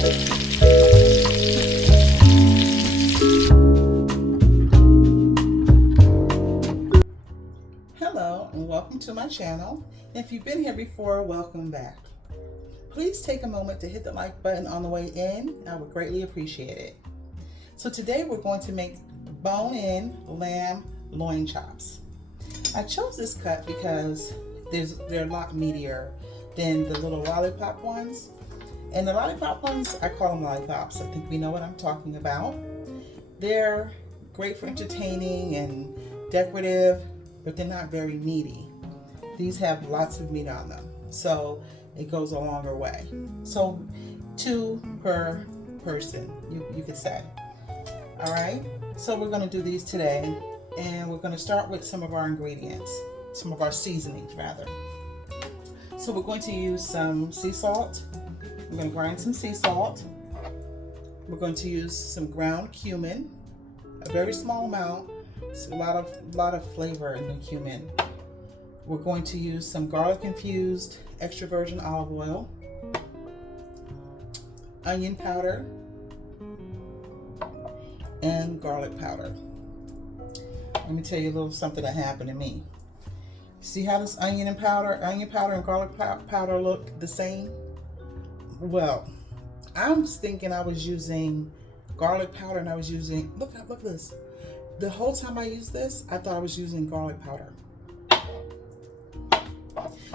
Hello and welcome to my channel. If you've been here before, welcome back. Please take a moment to hit the like button on the way in. I would greatly appreciate it. So today we're going to make bone-in lamb loin chops. I chose this cut because they're a lot meatier than the little lollipop ones. And the lollipop ones, I call them lollipops. I think we know what I'm talking about. They're great for entertaining and decorative, but they're not very meaty. These have lots of meat on them, so it goes a longer way. So 2 per person, you could say. All right, so we're going to do these today, and we're going to start with some of our ingredients, some of our seasonings rather. So we're going to use some sea salt. We're going to grind some sea salt. We're going to use some ground cumin, a very small amount. It's a lot of flavor in the cumin. We're going to use some garlic infused extra virgin olive oil, onion powder, and garlic powder. Let me tell you a little something that happened to me. See how this onion powder and garlic powder look the same? Well, I was thinking I was using garlic powder, and I was using, look at this. The whole time I used this, I thought I was using garlic powder.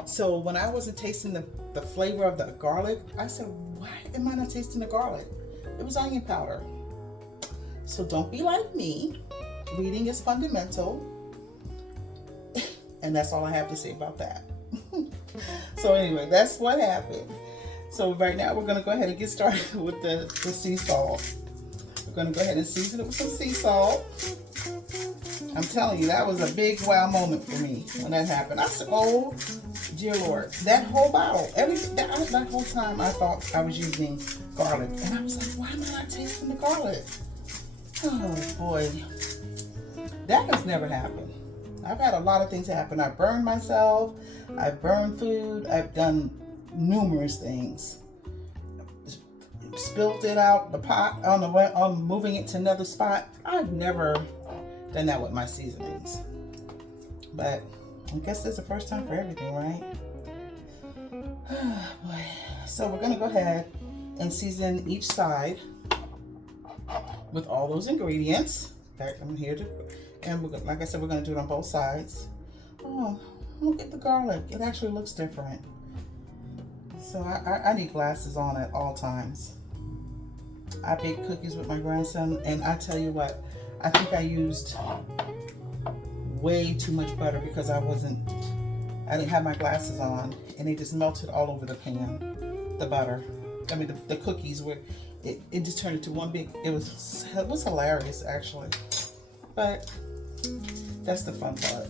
So when I wasn't tasting the flavor of the garlic, I said, why am I not tasting the garlic? It was onion powder. So don't be like me. Reading is fundamental. And that's all I have to say about that. So anyway, that's what happened. So right now we're gonna go ahead and get started with the sea salt. We're gonna go ahead and season it with some sea salt. I'm telling you, that was a big wow moment for me when that happened. I said, oh, dear Lord, that whole bottle, that whole time I thought I was using garlic. And I was like, why am I not tasting the garlic? Oh boy, that has never happened. I've had a lot of things happen. I burned myself, I've burned food, I've done numerous things. Spilled it out the pot on moving it to another spot. I've never done that with my seasonings, but I guess that's the first time for everything, right? Boy. So we're gonna go ahead and season each side with all those ingredients. I'm here to, and like I said, we're gonna do it on both sides. Oh, look at the garlic. It actually looks different. So I need glasses on at all times. I bake cookies with my grandson, and I tell you what, I think I used way too much butter because I didn't have my glasses on, and they just melted all over the pan, the butter. I mean, the cookies were, it just turned into one big, it was hilarious actually. But that's the fun part.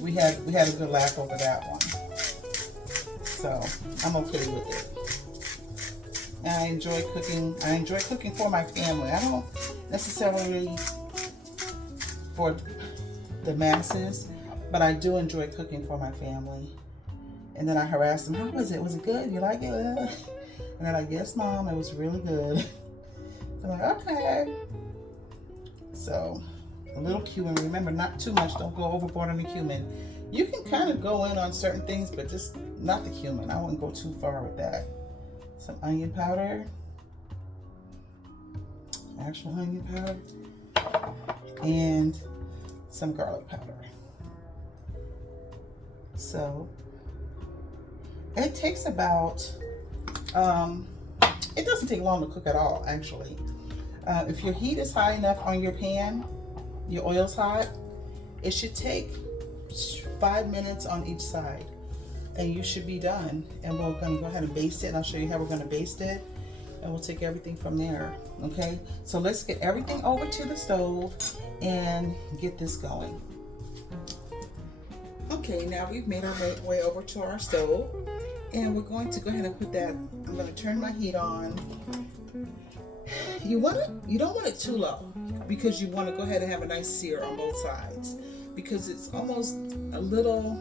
We had a good laugh over that one. So I'm okay with it. And I enjoy cooking. I enjoy cooking for my family. I don't necessarily for the masses, but I do enjoy cooking for my family. And then I harass them, how was it? Was it good? You like it? And they're like, yes, Mom, it was really good. So I'm like, okay. So a little cumin. Remember, not too much. Don't go overboard on the cumin. You can kind of go in on certain things, but just not the cumin. I wouldn't go too far with that. Some onion powder, actual onion powder, and some garlic powder. So it takes about, it doesn't take long to cook at all, actually. If your heat is high enough on your pan, your oil's hot, it should take 5 minutes on each side, and you should be done. And we're gonna go ahead and baste it, and I'll show you how we're gonna baste it, and we'll take everything from there, okay? So let's get everything over to the stove and get this going. Okay, now we've made our way over to our stove, and we're going to go ahead and put that, I'm gonna turn my heat on. You don't want it too low, because you want to go ahead and have a nice sear on both sides, because it's almost a little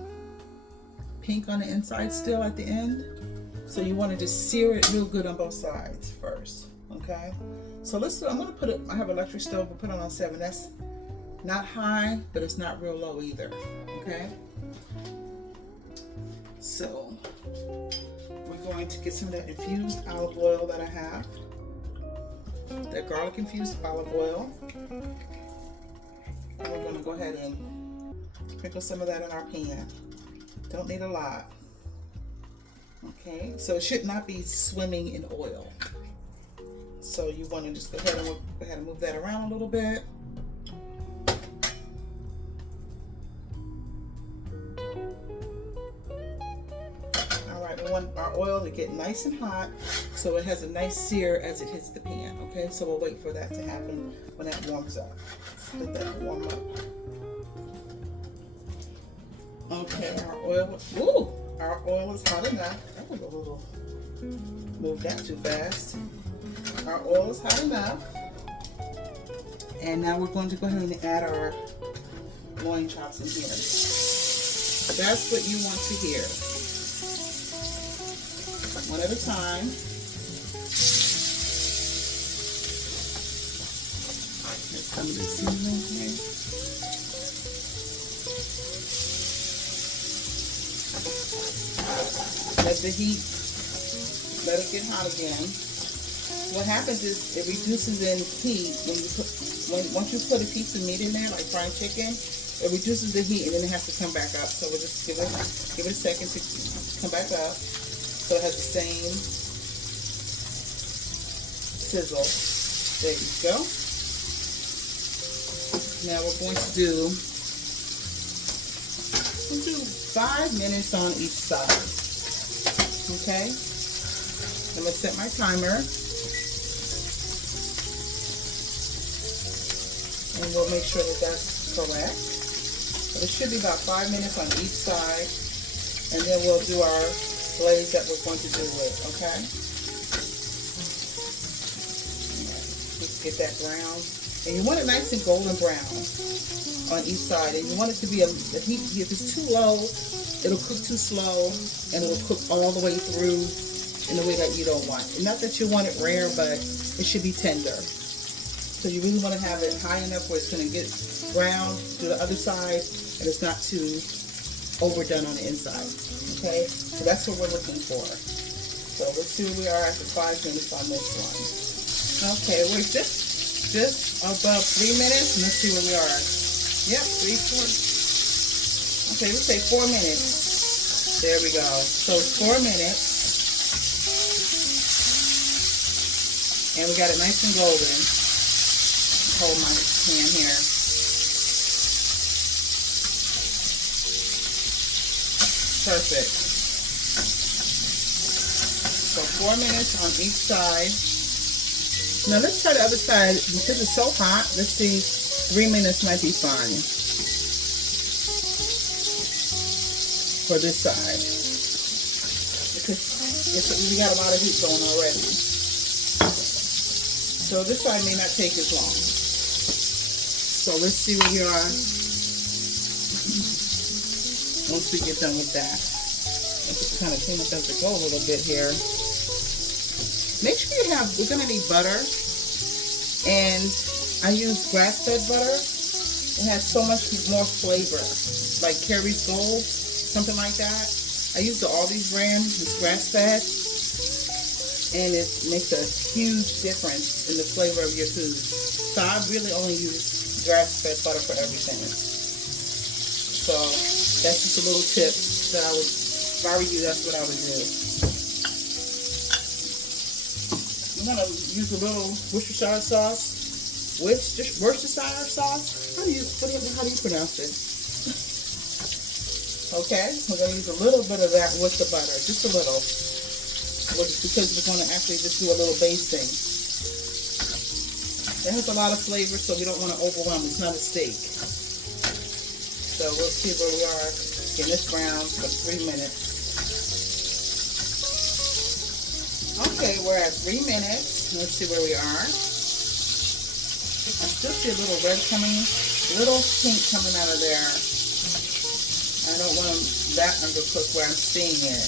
pink on the inside still at the end. So you want to just sear it real good on both sides first, okay? So I'm gonna put it, I have an electric stove, we'll put it on 7. That's not high, but it's not real low either, okay? So we're going to get some of that infused olive oil that I have, that garlic infused olive oil. And we're gonna go ahead and sprinkle some of that in our pan. Don't need a lot. Okay, so it should not be swimming in oil. So you want to just go ahead and move that around a little bit. All right, we want our oil to get nice and hot so it has a nice sear as it hits the pan. Okay, so we'll wait for that to happen when that warms up. Let that warm up. Okay, our oil is hot enough. That was a little, moved that too fast. Our oil is hot enough. And now we're going to go ahead and add our loin chops in here. That's what you want to hear. One at a time. Let's some of the seasoning here. Let the heat, let it get hot again. What happens is it reduces in heat once you put a piece of meat in there, like fried chicken, it reduces the heat and then it has to come back up. So we'll just give it a second to come back up so it has the same sizzle. There you go. Now we're going to do 5 minutes on each side. Okay, I'm going to set my timer and we'll make sure that that's correct. But it should be about 5 minutes on each side, and then we'll do our glaze that we're going to do with, okay? Just get that brown. And you want it nice and golden brown on each side, and you want it to be the heat, if it's too low, it'll cook too slow, and it'll cook all the way through in the way that you don't want. Not that you want it rare, but it should be tender. So you really want to have it high enough where it's going to get brown to the other side, and it's not too overdone on the inside. Okay, so that's what we're looking for. So let's see where we are after 5 minutes on this one. Okay, we're just above 3 minutes, and let's see where we are. Yep, 3, 4. Okay, let's say 4 minutes. There we go. So it's 4 minutes. And we got it nice and golden. Hold my pan here. Perfect. So 4 minutes on each side. Now let's try the other side. Because it's so hot, let's see, 3 minutes might be fine for this side. Because we got a lot of heat going already. So this side may not take as long. So let's see where we are once we get done with that. Let's just kind of clean up as it go a little bit here. Make sure we're going to need butter. And I use grass-fed butter. It has so much more flavor. Like Carrie's Gold, something like that. I use the Aldi's brand. It's grass-fed. And it makes a huge difference in the flavor of your food. So I really only use grass-fed butter for everything. So that's just a little tip that I would, if I were you, that's what I would do. I'm gonna use a little Worcestershire sauce. Worcestershire sauce? How do you pronounce it? Okay, we're gonna use a little bit of that with the butter, just a little. Because we're going to actually just do a little basting. It has a lot of flavor, so we don't want to overwhelm. It's not a steak. So we'll see where we are. Getting this brown for 3 minutes. Okay, we're at 3 minutes. Let's see where we are. I still see a little red coming, little pink coming out of there. I don't want them that undercooked where I'm seeing it.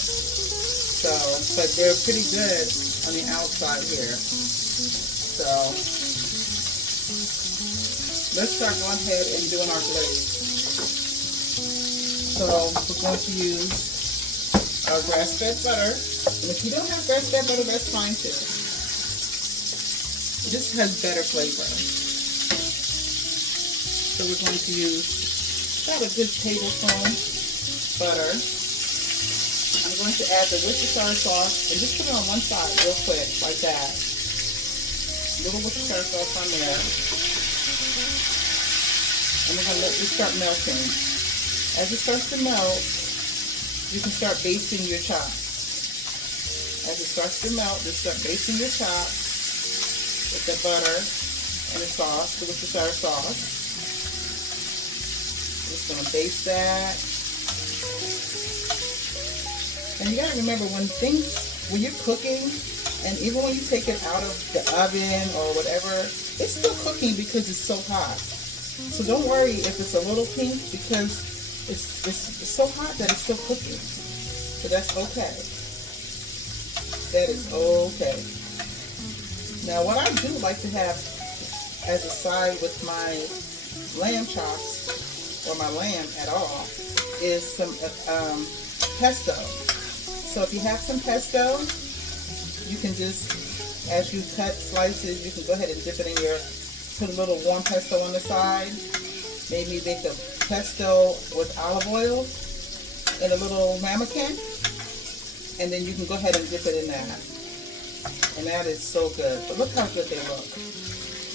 So, but they're pretty good on the outside here. So, let's start going ahead and doing our glaze. So, we're going to use our grass-fed butter. And if you don't have grass-fed butter, that's fine too. This has better flavor. So we're going to use about a good tablespoon butter. I'm going to add the Worcestershire sauce and just put it on one side real quick, like that. A little Worcestershire sauce on there. And we're going to let this start melting. As it starts to melt, you can start basting your chops. As it starts to melt, just start basting your chops with the butter and the sauce, the Worcestershire sauce. Just going to baste that. And you got to remember when you're cooking, and even when you take it out of the oven or whatever, it's still cooking because it's so hot. So don't worry if it's a little pink, because it's so hot that it's still cooking. So that's okay. That is okay. Now what I do like to have as a side with my lamb chops, or my lamb at all, is some pesto. So if you have some pesto, you can just, as you cut slices, you can go ahead and dip it in your, put a little warm pesto on the side. Maybe make the pesto with olive oil in a little ramekin, and then you can go ahead and dip it in that. And that is so good. But look how good they look.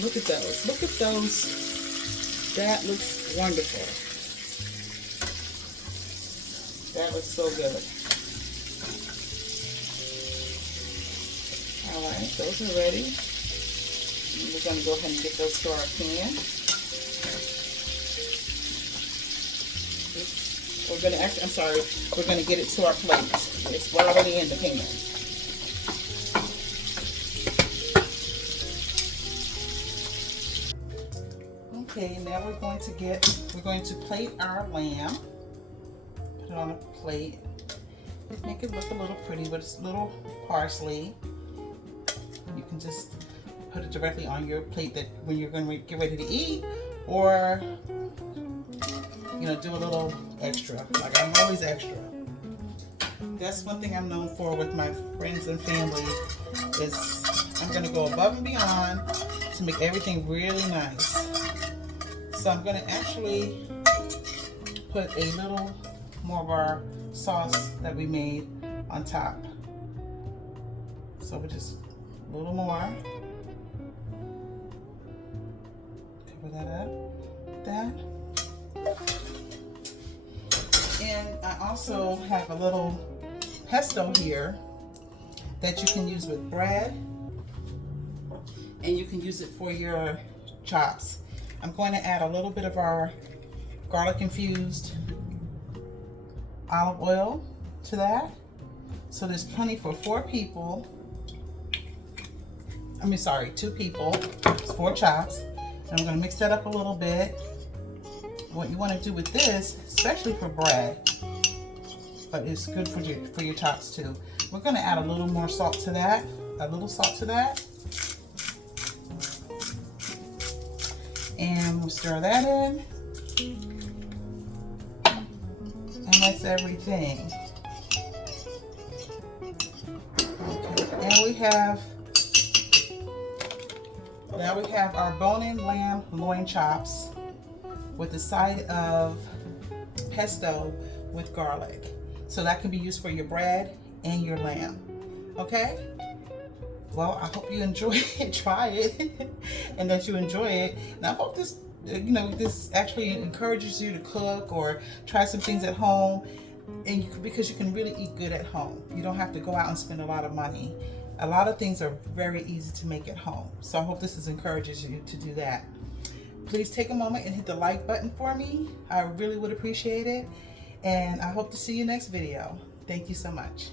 Look at those. Look at those. That looks wonderful. That looks so good. Alright, those are ready. And we're going to go ahead and get those to our pan. We're going to actually, I'm sorry, we're going to get it to our plate. It's already in the pan. Okay, now we're going to plate our lamb. Put it on a plate. Make it look a little pretty with a little parsley. You can just put it directly on your plate that when you're going to get ready to eat, or do a little extra. Like I'm always extra. That's one thing I'm known for with my friends and family, is I'm going to go above and beyond to make everything really nice. So I'm going to actually put a little more of our sauce that we made on top. So we're just a little more. Cover that up. That. And I also have a little pesto here that you can use with bread, and you can use it for your chops. I'm going to add a little bit of our garlic infused olive oil to that. So there's plenty for 4 people. I mean, sorry, 2 people. It's 4 chops. And I'm going to mix that up a little bit. What you want to do with this, especially for bread, but it's good for your chops too. We're going to add a little more salt to that. A little salt to that. And we'll stir that in. And that's everything. Okay. And now we have our bone-in lamb loin chops with a side of pesto with garlic. So that can be used for your bread and your lamb. Okay? Well, I hope you enjoy it, try it, and that you enjoy it. And I hope this, this actually encourages you to cook or try some things at home, and because you can really eat good at home. You don't have to go out and spend a lot of money. A lot of things are very easy to make at home. So I hope this encourages you to do that. Please take a moment and hit the like button for me. I really would appreciate it. And I hope to see you next video. Thank you so much.